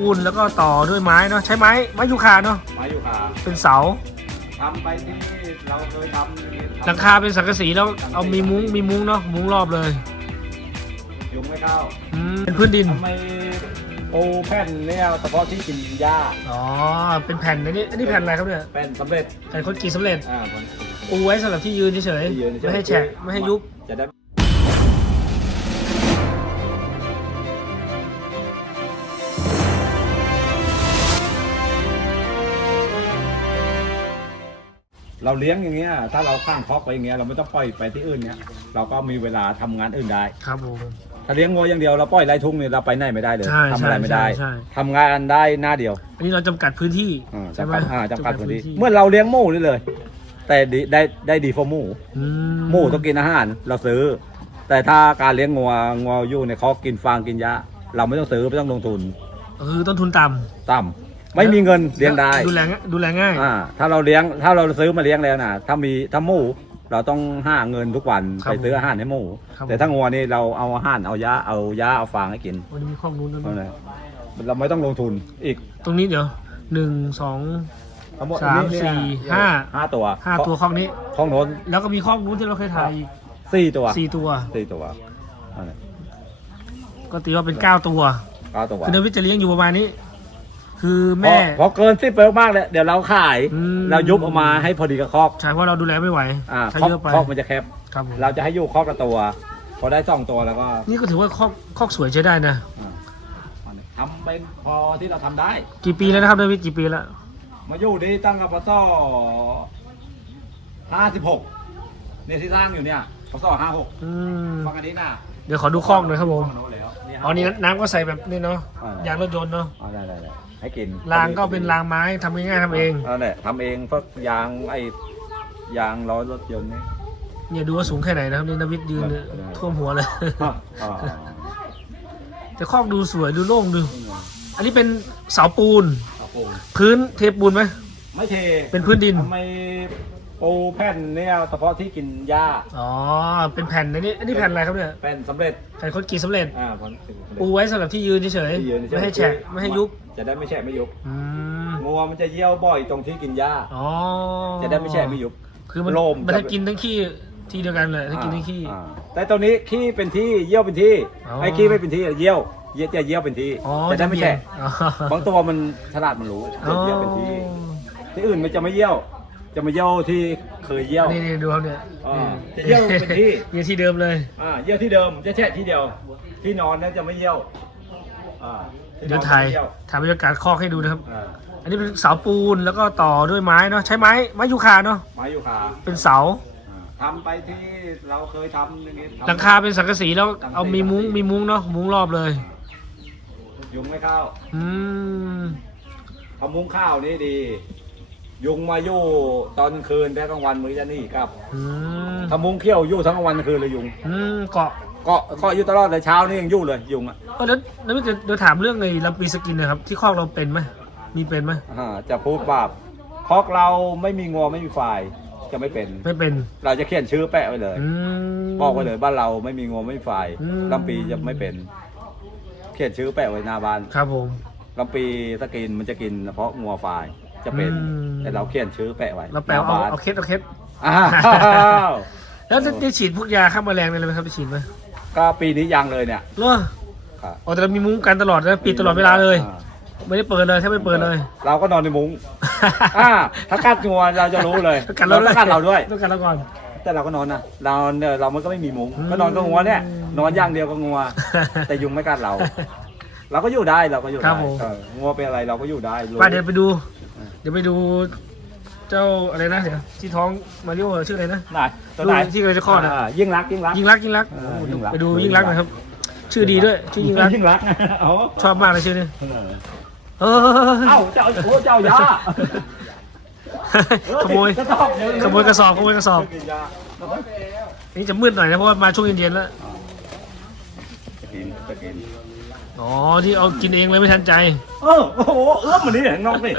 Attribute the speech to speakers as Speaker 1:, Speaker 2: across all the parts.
Speaker 1: ปูนแล้วก็ต่อด้วยไม้เนาะใช้ไม้ไม้ยูคาเนาะ
Speaker 2: ไม้ยูคา
Speaker 1: เป็นเสา
Speaker 2: ทำไปที่เราเคยทำอย่างนี้
Speaker 1: หลังคาเป็นสังกะสีแล้วเอามีมุ้งมีมุ้งเนาะมุ้งรอบเลย
Speaker 2: ยุงไม่เข้า
Speaker 1: อืมเป็นพื้นดิน
Speaker 2: ทำไมปูแผ่นเนี่ยเฉพาะที่กินหญ้า
Speaker 1: อ๋อเป็นแผ่นอันนี้อันนี้แผ่นอะไรครับเนี่ย
Speaker 2: แผ่นสำเร็จ
Speaker 1: แผ่นคอนกรีตสำเร็จ
Speaker 2: อ่าผม
Speaker 1: ปูไว้สำหรับที่ยืนเฉย
Speaker 2: ที่ยืน
Speaker 1: ๆไม่ให้แฉะไม่ให้ยุบ
Speaker 2: จะได้ เราเลี้ยงอย่างเงี้ย ถ้าเราข้างคอกไปอย่างเงี้ยเราไม่ต้องปล่อยไปที่อื่นเนี้ยเราก็มีเวลาทำงานอื่นได้
Speaker 1: ครับผม
Speaker 2: ถ้าเลี้ยงงัวอย่างเดียวเราปล่อยไร่ทุ่งเนี่ยเราไปไหนไม่ได้เลย
Speaker 1: ใช่
Speaker 2: ทำอะไรไม่ได้
Speaker 1: ใช่ใช่
Speaker 2: ทำงานได้หน้าเดียว
Speaker 1: อันนี้เราจำกัดพื้นที่
Speaker 2: อ่า
Speaker 1: ใช่
Speaker 2: จำ
Speaker 1: ไหม
Speaker 2: กัดอ่าจำกัดพื้นที่เมื่อเราเลี้ยงหมูนี่เลย แต่ดีได้ได้ดีฟอร์หมู
Speaker 1: อื
Speaker 2: หมูต้องกินอาหารเราซื้อ แต่ถ้าการเลี้ยงงัวงัวอยู่ในคอกกินฟางกินหญ้าเราไม่ต้องซื้อไม่ต้องลงทุน
Speaker 1: ก็คือต้นทุนต่ำ
Speaker 2: ต่ำ ไม่มีเงินเลี้ยงได้
Speaker 1: ดูแลง่ายดูแลง่าย
Speaker 2: อ่าถ้าเราเลี้ยงถ้าเราซื้อมาเลี้ยงแล้วนะถ้ามีถ้าหมูเราต้องห้าเงินทุกวันไปซื้ออาหารให้หมู แต่ถ้างัวนี่เราเอาอาหารเอาหญ้าเอาหญ้าเอาฟางให้กิน
Speaker 1: วันนี้มีข้อมูลด้วย
Speaker 2: เท่านั้นเราไม่ต้องลงทุนอีก
Speaker 1: ตรงนี้เดี๋ยวหนึ่งสอง
Speaker 2: ทั้งหมด
Speaker 1: สาม
Speaker 2: นี่
Speaker 1: สี่
Speaker 2: เนี่ย
Speaker 1: ห้า
Speaker 2: ห้าตัว
Speaker 1: ห้าตัวข้องนี้
Speaker 2: ข้องโน้น
Speaker 1: แล้วก็มีข้องนู้นที่เราเคยถ่ายอีก
Speaker 2: สี่ตัว
Speaker 1: สี่ตัว
Speaker 2: สี่ตัวอันนี้
Speaker 1: ก็ตีว่าเป็นเก้าตัว
Speaker 2: เก้าตัว
Speaker 1: คือเดวิดจะเลี้ยงอยู่ประมาณนี้ คือแม่
Speaker 2: พอพอเกินสิบไปมากๆเลยเดี๋ยวเราขาย
Speaker 1: อืม
Speaker 2: เรายุบออกมาให้พอดีกับคอก
Speaker 1: ใช่เพราะเราดูแลไม่ไหว
Speaker 2: อ่า
Speaker 1: ถ้า
Speaker 2: คอก
Speaker 1: เยอะไป
Speaker 2: คอกมันจะแคบ
Speaker 1: ครับผม
Speaker 2: เราจะให้อยู่คอกละตัว พอได้สองตัวแล้วก็
Speaker 1: นี่ก็ถือว่าข้อข้อสวยใช้ได้นะ
Speaker 2: อ่าอันนี้ทำเป็นพอที่เราทำได้
Speaker 1: กี่ปีแล้วนะครับเดวิดกี่ปีแล้ว
Speaker 2: มาอยู่นี่ตั้งกับพศห้าสิบหกเนี่ยที่สร้างอยู่เนี่ยพศห้าหก
Speaker 1: อืม
Speaker 2: ฟังอันนี้นะ
Speaker 1: เดี๋ยวขอดูข้องหน่อยครับผม
Speaker 2: ฟังอันโน้นแล้วเย
Speaker 1: อ๋อนี่น้ำก็ใส่แบบนี้เนาะ
Speaker 2: อ่าย
Speaker 1: ยางรถยนต์เนาะ
Speaker 2: อ๋อได้ได้ได้ ให้กิน
Speaker 1: รางก็เป็นรางไม้ทำง่ายๆทำเอง
Speaker 2: เออเนี่ยทำเองเพราะยางไอ้ยางล้อรถยนต์นี่
Speaker 1: เนี่ยดูว่าสูงแค่ไหนนะครับนี่นวิทย์ยืนเนี่ย
Speaker 2: ได้
Speaker 1: ท่วมหัวเลย
Speaker 2: อ่าอ่า
Speaker 1: แต่คอกดูสวยดูโล่งดู อันนี้เป็นเสาปูน
Speaker 2: ครับผม
Speaker 1: พื้นเทปูนไหม
Speaker 2: ไม่เท
Speaker 1: เป็นพื้นดิน
Speaker 2: ทำไม ปูแผ่นเนี่ยเฉพาะที่กินหญ้า
Speaker 1: อ๋อ เป็นแผ่นอันนี้อันนี้แผ่นอะไรครับเนี่ย
Speaker 2: แผ่นสำเร็จ
Speaker 1: แผ่นคอนกรีตสำเร็จ
Speaker 2: อ่าผล
Speaker 1: ปูไว้สำหรับที่ยืนเฉย
Speaker 2: ที่ยืน
Speaker 1: ๆไม่ให้แฉะไม่ให้ยุบ
Speaker 2: จะได้ไม่แฉะไม่ยุบ
Speaker 1: อืม
Speaker 2: งัวมันจะเยี่ยวบ่อยตรงที่กินหญ้า
Speaker 1: อ๋อ
Speaker 2: จะได้ไม่แฉะไม่ยุบ
Speaker 1: คือมัน
Speaker 2: โลม
Speaker 1: มันจะกินทั้งขี้ที่เดียวกันเลยถ้ากินทั้งขี้
Speaker 2: อ่าแต่ตรงนี้ขี้เป็นที่เยี่ยวเป็นที่
Speaker 1: อ๋อ
Speaker 2: ไอ้ขี้ไม่เป็นที่เยี่ยวเยี่ยวจะเยี่ยวเป็นที่
Speaker 1: อ๋อ
Speaker 2: จะได้ไม่แฉะ
Speaker 1: อ๋อบา
Speaker 2: งตัวมันฉลาดมันรู้
Speaker 1: อ๋
Speaker 2: จะ
Speaker 1: อ
Speaker 2: เยี่ยวเป็นที่ ที่อื่นมันจะไม่เยี่ยว จะมาเยี่ยวที่เคยเยี่ยว
Speaker 1: นี่นี่ดูครับเนี่ย
Speaker 2: อ่าจะเยี่ยวเป็นที่
Speaker 1: เนี่ยที่เดิมเลย
Speaker 2: อ่าเยี่ยวที่เดิมจะแฉะที่เดียว ที่นอนนั้นจะไม่เยี่ยวอ่าที่น
Speaker 1: เดี๋ย
Speaker 2: อ
Speaker 1: วนถ่าย
Speaker 2: จะไม่เยี่ยว
Speaker 1: ถ่ายบรรยากาศคอกให้ดูนะครับ
Speaker 2: อ่า
Speaker 1: อันนี้เป็นเสาปูนแล้วก็ต่อด้วยไม้เนาะใช้ไม้ไม้ยูคาเนาะ
Speaker 2: ไม้ยูคา
Speaker 1: เป็นเสา
Speaker 2: อ่าทำไปที่เราเคยทำอย่างนี้ทำ
Speaker 1: หลังคาเป็นสังกะสีแล้วเอามีมุ้งมีมุ้งเนาะมุ้งรอบเลย
Speaker 2: ยุงไม่เข้า
Speaker 1: อืม
Speaker 2: พอมุ้งข้าวนี่ดี ยุงมาอยู่ตอนกลางคืนแต่กลางวันมือจะหนี่ครับ
Speaker 1: อืม
Speaker 2: ถ้ามุ้งเขี้ยวอยู่ทั้งกลางวันกลางคืนเลยยุง
Speaker 1: อืมเกาะ
Speaker 2: เกาะเกาะอยู่ตลอดเลยเช้านี่ยังอยู่เลยยุงอะ
Speaker 1: เออแล้วแล้วเดี๋ยวเดี๋ยวถามเรื่องไอ้ลำปีสกินนะครับ ที่คอกเราเป็นไหมมีเป็นไหม
Speaker 2: อ่าจะพูดบาปคอกเราไม่มีงอไม่มีฝ่ายจะไม่เป็น
Speaker 1: ไม่เป็น
Speaker 2: เราจะเขียนชื่อแปะไว้เลย
Speaker 1: อืม
Speaker 2: บอกไว้เลยบ้านเราไม่มีงวไม่มีฝ่าย
Speaker 1: อืม
Speaker 2: ลำปีจะไม่เป็น เขียนชื่อแปะไว้หน้าบ้าน
Speaker 1: ครับผม
Speaker 2: ลำปีสกินมันจะกินเฉพาะงัวฝ่าย จะเป็น
Speaker 1: อืม
Speaker 2: แต่เราเขียนชื่อแปะไว้
Speaker 1: เราแปล
Speaker 2: ห
Speaker 1: เอา
Speaker 2: น้บ้น
Speaker 1: เอาเคสเอาเคส
Speaker 2: อ้าว
Speaker 1: แล้วได้ได้ฉีดพวกยาฆ่าแมลงอะไรไหมครับได้ฉีดไหม
Speaker 2: ก็ปีนี้ยังเลยเนี่ย
Speaker 1: เหรอ
Speaker 2: ครับ
Speaker 1: อ๋อแต่เรามีมุ้งกันตลอดนะปิดตลอดเวลาเลย
Speaker 2: อ่า
Speaker 1: ไม่ได้เปิดเลยแทบไม่เปิดเลย
Speaker 2: เราก็นอนในมุ้งอ่าถ้ากัดงัวเราจะรู้เลย
Speaker 1: ต้องกันเรา
Speaker 2: ต้องกัดเราด้วย
Speaker 1: ต้องกันเราก่อน
Speaker 2: แต่เราก็นอนนะเราเนี่ยเรามันก็ไม่มีมุ้ง
Speaker 1: อืม
Speaker 2: ก็นอนกับงัวเนี่ยนอนอย่างเดียวกับงัว แต่ยุงไม่กัดเรา เราก็อยู่ได้เราก็อยู่
Speaker 1: ครั
Speaker 2: ได้
Speaker 1: บผม
Speaker 2: เอองัวเป็นอะไรเราก็อยู่ได้รู้
Speaker 1: ไปเดี๋ยวไปดู เดี๋ยวไปดูเจ้าอะไรนะเดี๋ยวที่ท้องมาริโอชื่ออะไรนะ
Speaker 2: ไหนตัวไหน
Speaker 1: ดูที่กำลังจะคลอดอะา
Speaker 2: ยิ่งรักยิ่งรัก
Speaker 1: ยิ่งรักยิ่งรัก
Speaker 2: เออยิ่งรัก
Speaker 1: ไปดูยิ่งรักหนะครับ ชื่อดีด้วย ชื่อยิ่งรัก
Speaker 2: ยิ่งรักเอา
Speaker 1: ชอบมากเลยชื่อนี้
Speaker 2: เออ
Speaker 1: เออ
Speaker 2: เอ้าเจ้าโอ้เจ้ายา
Speaker 1: ขโมย
Speaker 2: กระสอบเดี๋ว
Speaker 1: ขโมยกระสอบขโมยกระสอบ
Speaker 2: กินยา
Speaker 1: นี่จะมืดหน่อยนะเพราะว่ามาช่วงเย็นๆแล้ว
Speaker 2: จะกินจะกิน
Speaker 1: อ๋อที่เอากินเองเลยไม่ทันใจ
Speaker 2: เออโอ้โหเอื้อมมานี่เห็นน้องนี่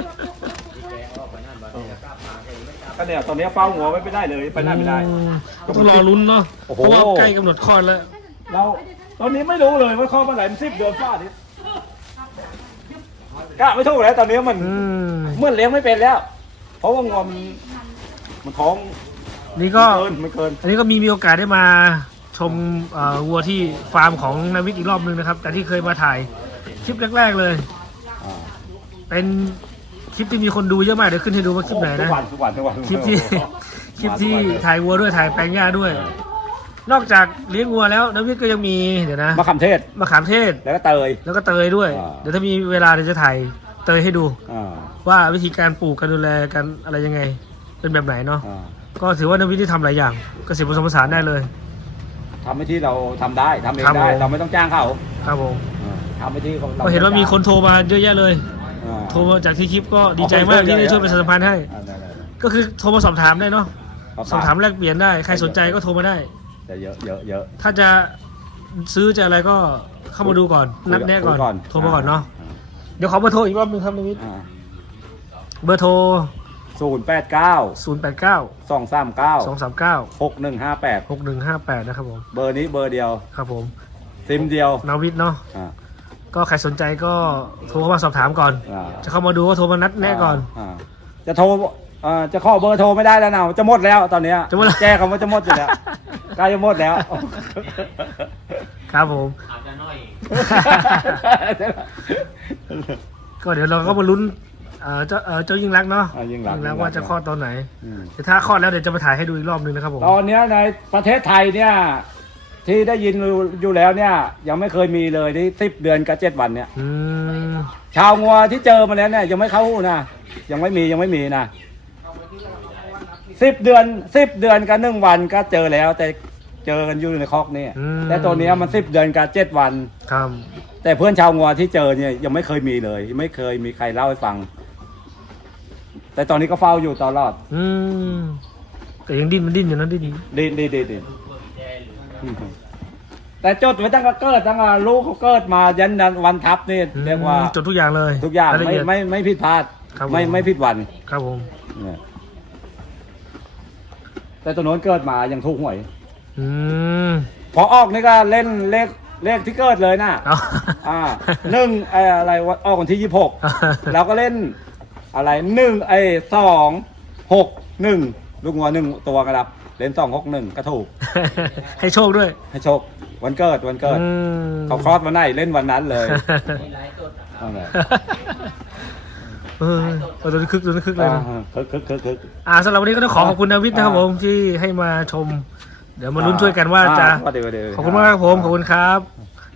Speaker 2: ก็เนี่ยตอนนี้เฝ้าหัวไว้ไม่ได้เลยไปไหนไม่ได้
Speaker 1: อืมต้องรอลุ้นเนาะ
Speaker 2: โอ้
Speaker 1: เพ
Speaker 2: โห
Speaker 1: ราะว่าใกล้กำหนดคลอดแล้ว
Speaker 2: เราตอนนี้ไม่รู้เลยว่าข้อเมื่อไหร่มันสิบเดือนฟาดนี่กะไม่ถูกแล้วตอนนี้มัน
Speaker 1: อืม
Speaker 2: เมื่อเลี้ยงไม่เป็นแล้ว เพราะว่างวมันมันท้อง
Speaker 1: นี่ก็
Speaker 2: ไม่เกินไม่เกิน
Speaker 1: อันนี้ก็มีมีโอกาสได้มาชมเอ่อวัวที่ฟาร์มของนาวิกอีกรอบนึงนะครับ แต่ที่เคยมาถ่ายคลิปแรก ๆเลย
Speaker 2: อ่า
Speaker 1: เป็น คลิปที่มีคนดูเยอะมากเดี๋ยวขึ้นให้ดูว่าคลิปไหน
Speaker 2: ทุ
Speaker 1: นะ
Speaker 2: กวันทุกวันทุกวัน
Speaker 1: คลิปที่ คลิปที่ถ่ายวัวด้วยถ่ายแปลงหญ้าด้วย นอกจากเลี้ยงวัวแล้วนาวิกก็ยังมีเดี๋ยวนะ
Speaker 2: มะขามเทศ
Speaker 1: มะขามเทศ
Speaker 2: แล้วก็เตย
Speaker 1: แล้วก็เตยด้วย
Speaker 2: อ่า
Speaker 1: เดี๋ยวถ้ามีเวลาเดี๋ยวจะถ่ายเตยให้ดู
Speaker 2: อ่า
Speaker 1: ว่าวิธีการปลูกการดูแลกันอะไรยังไง เป็นแบบไหนเนาะ
Speaker 2: อ่า
Speaker 1: ก็ถือว่านาวิกที่ทำหลายอย่างเกษตรผสมผสานได้เลย
Speaker 2: ทำให้ที่เราทำได้ทำเอง
Speaker 1: ครับ
Speaker 2: ได้
Speaker 1: ผม
Speaker 2: เราไม่ต้องจ้างเขา
Speaker 1: ครับผม
Speaker 2: อ่าทำให้ที่ของเรา
Speaker 1: ก็เห็นว่ามีคนโทรมาเยอะแยะเลย
Speaker 2: อ่า
Speaker 1: โทรมาจากที่คลิปก็ดีใจมากที่ได้ช่วยประชาสัมพันธ์ให้
Speaker 2: อ่าได้ได้
Speaker 1: ก็คือโทรมาสอบถามได้เนาะ
Speaker 2: ได้
Speaker 1: สอบถามแลกเปลี่ยนได้ ใครสนใจก็โทรมาได้
Speaker 2: แต่เยอะเยอะเยอะ
Speaker 1: ถ้าจะซื้อจะอะไรก็เข้ามาดูก่อน นัดแนะก่อน
Speaker 2: คุย
Speaker 1: โทรมาก่อนเนาะ เดี๋ยวขอเบอร์โทรอีกรอบหนึงครับนิมิต
Speaker 2: อ่า
Speaker 1: เบอร์โทร
Speaker 2: ศูนย์แปดเก้า
Speaker 1: 0 8 9
Speaker 2: สองสามเก้า
Speaker 1: 2 3 9
Speaker 2: หกหนึ่งห้าแปด
Speaker 1: 6 1 5 8 นะครับผม
Speaker 2: เบอร์นี้เบอร์เดียว
Speaker 1: ครับผม
Speaker 2: ซิมเดียว
Speaker 1: นาวิทย์เนาะ
Speaker 2: อ่า
Speaker 1: ก็ใครสนใจก็โทรเข้ามาสอบถามก่อน
Speaker 2: อ่า
Speaker 1: จะเข้ามาดูก็โทรมานัดแนะก่อนา
Speaker 2: จะโทรเอ่อจะขอเบอร์โทรไม่ได้แล้วนะจะหมดแล้วตอนเนี้ย
Speaker 1: จะหมดแล้ว
Speaker 2: แจ้งคำว่าจะหมดอยู่แล้วใกล้จะหมดแล้ว
Speaker 1: ครับผมก็เดี๋ยวเราก็มาลุ้นเอ่อเจ้าเอ่อเจ้ายิ่งรักษณ์เนาะ
Speaker 2: อ่ายิ่งรักษณ์
Speaker 1: รักษณ์ว่าจะคลอดตอนไหน
Speaker 2: อืม
Speaker 1: เดี๋ยวถ้าคลอดแล้วเดี๋ยวจะมาถ่ายให้ดูอีกรอบนึงนะครับผม
Speaker 2: ตอนเนี้ยในประเทศไทยเนี่ย ที่ได้ยินอยู่แล้วเนี่ย ยังไม่เคยมีเลยที่สิบเดือนกับเจ็ดวันเนี่ย
Speaker 1: อืม
Speaker 2: ชาวงัวที่เจอมาแล้วเนี่ยยังไม่เข้าหูนะยังไม่มียังไม่มีนะสิบเดือนสิบเดือนกับหนึ่งวันก็เจอแล้ว แต่เจอกันอยู่ในคอกนี่
Speaker 1: อืม
Speaker 2: แต่ตัวเนี้ยมันสิบเดือนกับเจ็ดวัน
Speaker 1: ครับ
Speaker 2: แต่เพื่อนชาวงัวที่เจอเนี่ยยังไม่เคยมีเลย ไม่เคยมีใครเล่าให้ฟัง แต่ตอนนี้ก็เฝ้าอยู่ตลอด
Speaker 1: อืมแต่ยังดิ้นมันดิ้นอยู่นะดิ้น
Speaker 2: ดีดีดีดี แต่จดไว้ตั้งแต่เกิดตั้งแต่ลูกเขาเกิดมายันวันทับนี่เรียกว่า
Speaker 1: จดทุกอย่างเลย
Speaker 2: ทุกอย่าง
Speaker 1: รละ
Speaker 2: ไม่
Speaker 1: เอียด
Speaker 2: ไม่ไม่ผิดพลาด
Speaker 1: ครับผม
Speaker 2: ไม่ไม่ผิดวัน
Speaker 1: ครับผม
Speaker 2: เนี่ยแต่ตัวโน้นเกิดมายังถูกหวย
Speaker 1: อืม
Speaker 2: พอออกนี่ก็เล่นเลขเลขที่เกิดเลยนะ
Speaker 1: เอา
Speaker 2: อ่าหนึ่งไอ้อะไรวะออกวันที่ยี่หกเราก็เล่นอะไรหนึ่งไอ้สองหกหนึ่งลูกงัวหนึ่งตัวกระดับเล่นสองหกหนึ่งก็ถูก
Speaker 1: ให้โชคด้วย
Speaker 2: ให้โชควันเกิดวันเกิด
Speaker 1: อืม
Speaker 2: เขาคลอดวันไหนเล่นวันนั้นเลยนั่นแหละ
Speaker 1: เออเออตัวนี้คึกตัวนี้คึกเลยนะ
Speaker 2: อ่าคึกคึกคึกคึก
Speaker 1: อ่าสำหรับวันนี้ก็ต้องขอขอบคุณนาวิทย์นะครับ
Speaker 2: อ่า
Speaker 1: ผมที่ให้มาชม เดี๋ยวมาลุ้นช่วยกันว่าจะ
Speaker 2: อ่สวัสดีสวัสดี
Speaker 1: ขอบคุณมากครับผมขอบคุณครับ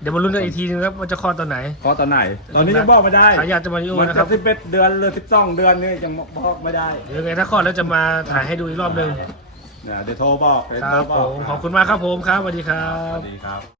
Speaker 1: เดี๋ยวมาลุ้นกันอีกทีนึงครับว่าจะคลอดตอนไหน
Speaker 2: คลอดตอนไหน ตอนนี้ยังบอกไม่ได้
Speaker 1: ทายาทจะมาริโอ
Speaker 2: มัน
Speaker 1: นะค
Speaker 2: จะ
Speaker 1: รับ
Speaker 2: สิบเอ็ดเดือนหรือสิบสองเดือนนี่ยังบอกไม่ได้
Speaker 1: เดี๋ยวไงถ้าคลอดแล้วจะมาถ่ายให้ดูอีกรอบหนึ่ง
Speaker 2: เนี่ยเดี๋ยวโทรบอกเดี๋ยว
Speaker 1: ค
Speaker 2: โทร
Speaker 1: รับ
Speaker 2: บ
Speaker 1: ผ
Speaker 2: อก
Speaker 1: มขอบคุณมากครับผมครับสวัสดีครั
Speaker 2: ส
Speaker 1: บ
Speaker 2: วัสดีครับ